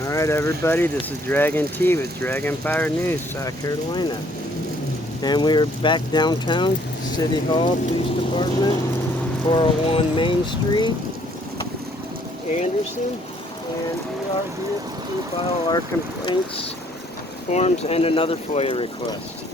Alright everybody, this is Dragon T with Dragon Fire News, South Carolina. And we are back downtown, City Hall, Police Department, 401 Main Street, Anderson. And we are here to file our complaints, forms, and another FOIA request.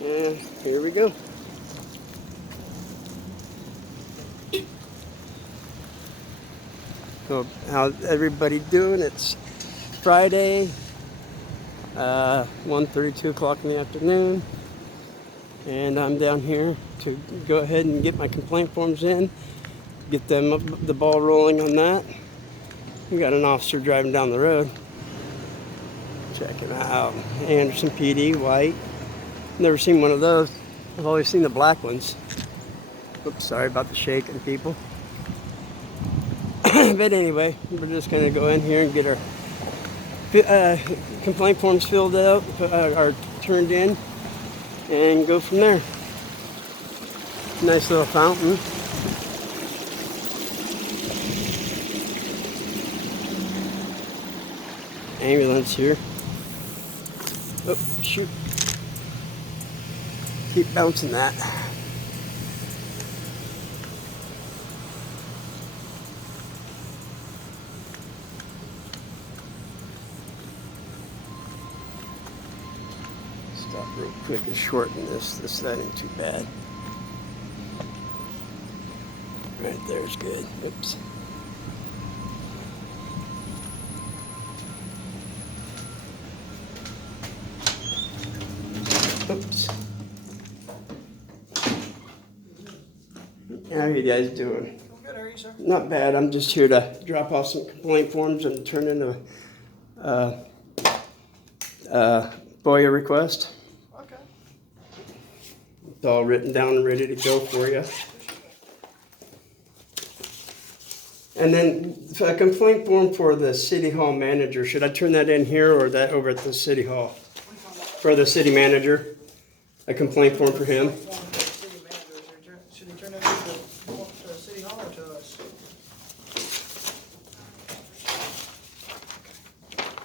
And here we go. So how's everybody doing? It's Friday, 1:32 o'clock in the afternoon, and I'm down here to go ahead and get my complaint forms in, get them up, the ball rolling on that. We got an officer driving down the road. Check him out. Anderson PD, white. Never seen one of those. I've always seen the black ones. Oops, sorry about the shaking, people. But anyway, we're just going to go in here and get our complaint forms filled out, or turned in, and go from there. Nice little fountain. Ambulance here. Oh, shoot. Keep bouncing that. Stop real quick and shorten this. That ain't too bad. Right there's good. Oops. Oops. How are you guys doing? Good, how are you, sir? Not bad. I'm just here to drop off some complaint forms and turn in a FOIA request. Okay. It's all written down and ready to go for you. And then a complaint form for the City Hall manager. Should I turn that in here or that over at the City Hall? For the city manager, a complaint form for him. City manager, should he turn it into the City Hall or to us?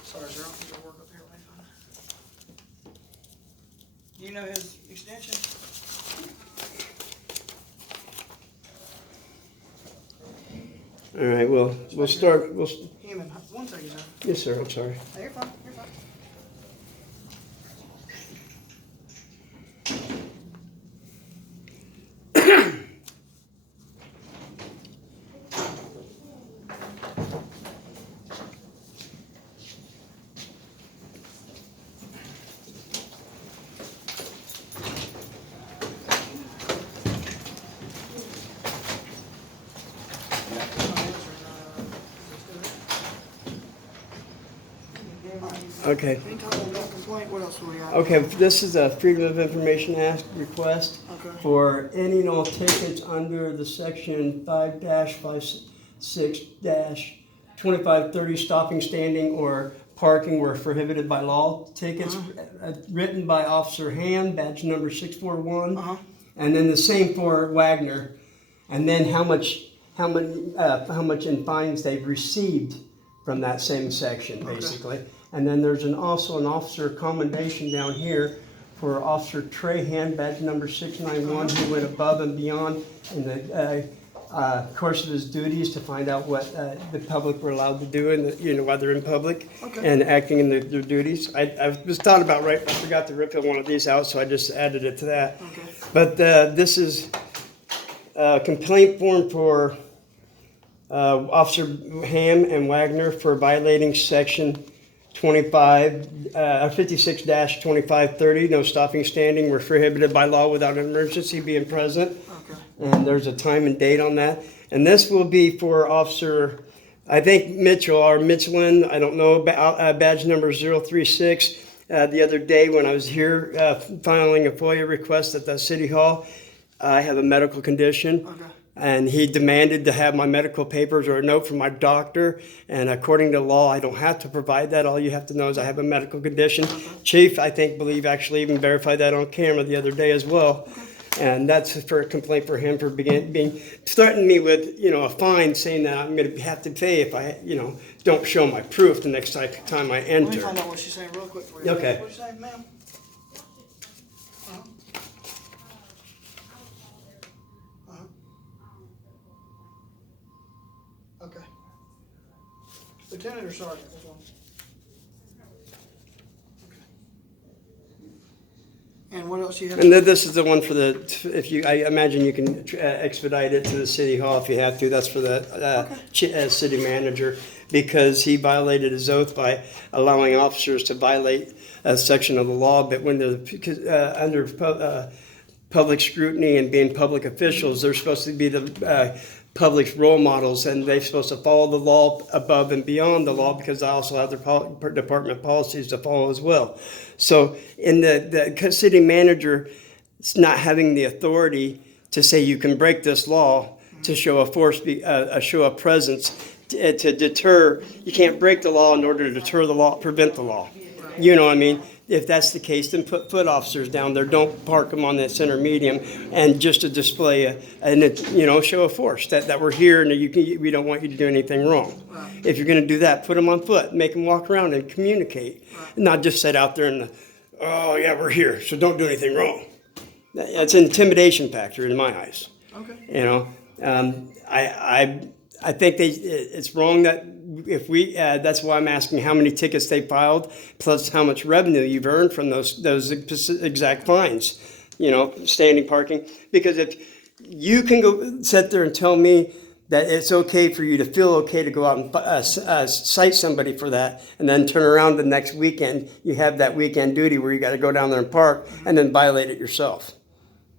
Sorry, sir, I don't think it'll work up here right now. Do you know his extension? All right, well, we'll start. Human, 1 second, sir. Yes, sir. I'm sorry. No, you're fine, you're fine. Okay. Anytime we got a complaint, what else do we have? Okay. This is a Freedom of Information Act request Okay. for any and all tickets under the section 5-56-2530 stopping, standing, or parking were prohibited by law. Tickets written by Officer Ham, badge number 641, and then the same for Wagner, and then how much in fines they've received from that same section, basically. And then there's also an officer commendation down here for Officer Trahan, badge number 691, who went above and beyond in the course of his duties to find out what the public were allowed to do, and while they're in public, and acting in their duties. I was thought about I forgot to rip one of these out, so I just added it to that. Okay. But this is a complaint form for Officer Ham and Wagner for violating section 56-2530, no stopping, standing were prohibited by law without an emergency being present. Okay. And there's a time and date on that. And this will be for Officer, I think Mitchell or Michelin, I don't know, badge number 036. The other day when I was here filing a FOIA request at the City Hall, I have a medical condition. Okay. And he demanded to have my medical papers or a note from my doctor. And according to law, I don't have to provide that. All you have to know is I have a medical condition. Chief, I believe actually even verified that on camera the other day as well. And that's for a complaint for him for being threatening me with, a fine, saying that I'm going to have to pay if I, don't show my proof the next time I enter. Let me find out what she's saying real quick for you. Okay. What are you saying, ma'am? Okay. Lieutenant or sergeant? Which one? Okay. And what else you have? And this is the one for I imagine you can expedite it to the city hall if you have to. That's for the city manager, because he violated his oath by allowing officers to violate a section of the law. But when they're under public scrutiny and being public officials, they're supposed to be the public's role models, and they're supposed to follow the law above and beyond the law, because they also have their department policies to follow as well. So in the city manager not having the authority to say you can break this law to show a force, a show of presence to deter. You can't break the law in order to deter the law, prevent the law. You know what I mean? If that's the case, then put foot officers down there. Don't park them on that center median, and just to display show of force that we're here and we don't want you to do anything wrong. Right. If you're going to do that, put them on foot, make them walk around and communicate, not just sit out there and oh yeah, we're here, so don't do anything wrong. It's an intimidation factor in my eyes. Okay. I think it's wrong that if that's why I'm asking how many tickets they filed, plus how much revenue you've earned from those exact fines, standing parking. Because if you can go sit there and tell me that it's okay for you to feel okay to go out and cite somebody for that, and then turn around the next weekend, you have that weekend duty where you got to go down there and park and then violate it yourself.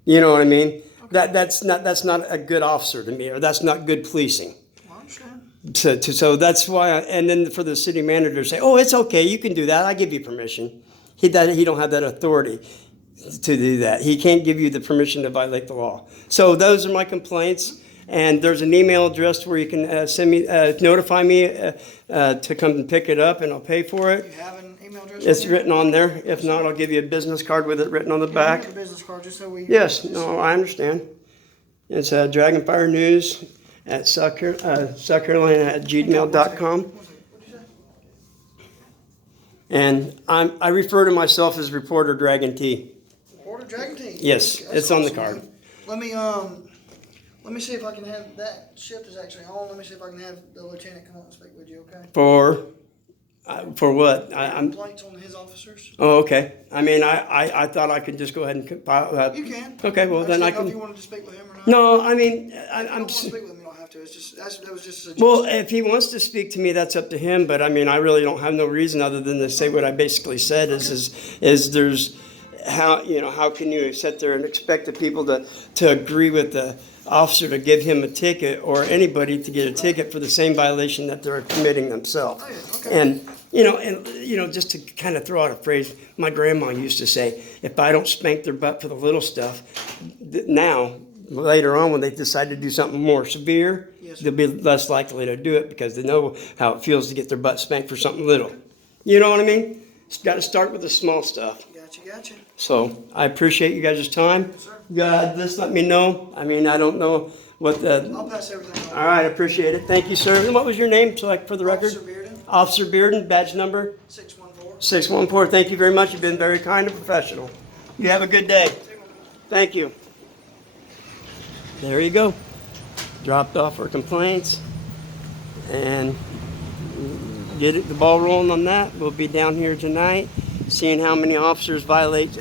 You know what I mean? Okay. That's not a good officer to me, or that's not good policing. So that's why, and then for the city manager to say, oh, it's okay, you can do that, I give you permission. He don't have that authority to do that. He can't give you the permission to violate the law. So those are my complaints, and there's an email address where you can send me, notify me to come and pick it up, and I'll pay for it. You have an email address? It's written on there. If not, I'll give you a business card with it written on the back. A business card, just so we... Yes, no, I understand. It's Dragonfire News at South Carolina at gmail.com. And I refer to myself as Reporter Dragon T. Reporter Dragon T? Yes, That's it's on the awesome, card. man. Let me see if I can have that shift is actually on. Let me see if I can have the lieutenant come up and speak with you, okay? For what? Complaints on his officers? Oh, okay. I mean, I thought I could just go ahead and file. You can. Okay, well, then I don't know can. if you wanted to speak with him or not. No, I mean, If you don't want to speak with him, you don't have to. It's just, that was just a suggestion. Well, if he wants to speak to me, that's up to him. But I mean, I really don't have no reason other than to say what I basically said. Is there's how can you sit there and expect the people to agree with the officer to give him a ticket, or anybody to get a ticket for the same violation that they're committing themselves? Okay. And just to kind of throw out a phrase, my grandma used to say, if I don't spank their butt for the little stuff, now, later on, when they decide to do something more severe, Yes, they'll be less likely to do it because they know how it feels to get their butt spanked for something little. You know what I mean? It's got to start with the small stuff. Gotcha. So I appreciate you guys' time. Yes, sir. God, just let me know. I mean, I don't know what the... I'll pass everything on. All right, I appreciate it. Thank you, sir. And what was your name, for the record? Officer Bearden. Officer Bearden, badge number? 614. 614. Thank you very much. You've been very kind and professional. You have a good day. Thank you. There you go. Dropped off our complaints. And get the ball rolling on that. We'll be down here tonight seeing how many officers violate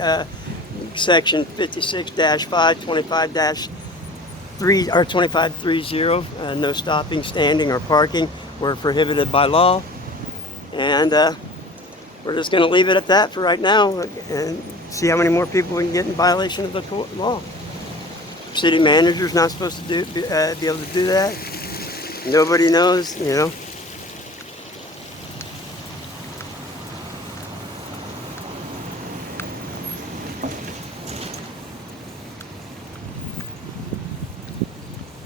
section 56-5, 25-3, or 2530, no stopping, standing, or parking. We're prohibited by law. And we're just going to leave it at that for right now and see how many more people we can get in violation of the law. City manager's not supposed to be able to do that. Nobody knows,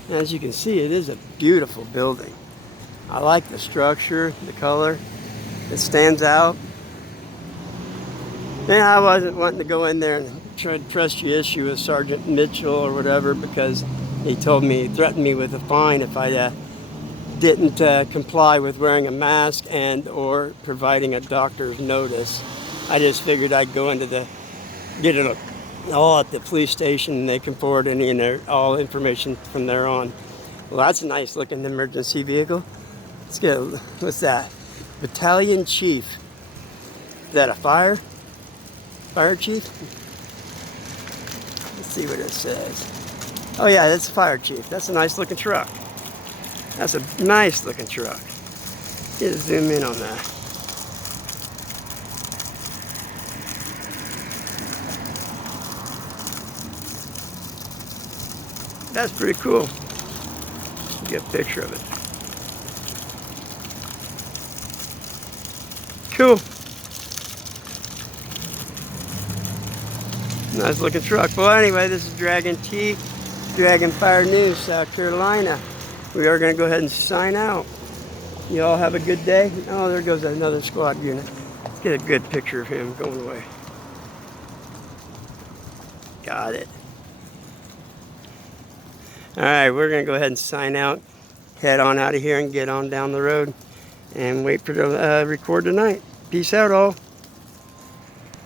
As you can see, it is a beautiful building. I like the structure, the color. It stands out. Yeah, I wasn't wanting to go in there and tried to press the issue with Sergeant Mitchell or whatever because he threatened me with a fine if I didn't comply with wearing a mask and or providing a doctor's notice. I just figured I'd go into get it all at the police station and they can forward any and all information from there on. Well, that's a nice looking emergency vehicle. Let's get what's that? Battalion Chief. Is that a fire chief? Let's see what it says. Oh yeah, that's a fire chief. That's a nice looking truck. That's a nice looking truck. Just zoom in on that. That's pretty cool. Get a picture of it. Cool. Nice looking truck. Well, anyway, this is Dragon Fire News, South Carolina. We are going to go ahead and sign out. You all have a good day. Oh, there goes another squad unit. Let's get a good picture of him going away. Got it. All right, we're going to go ahead and sign out. Head on out of here and get on down the road and wait for the record tonight. Peace out, all.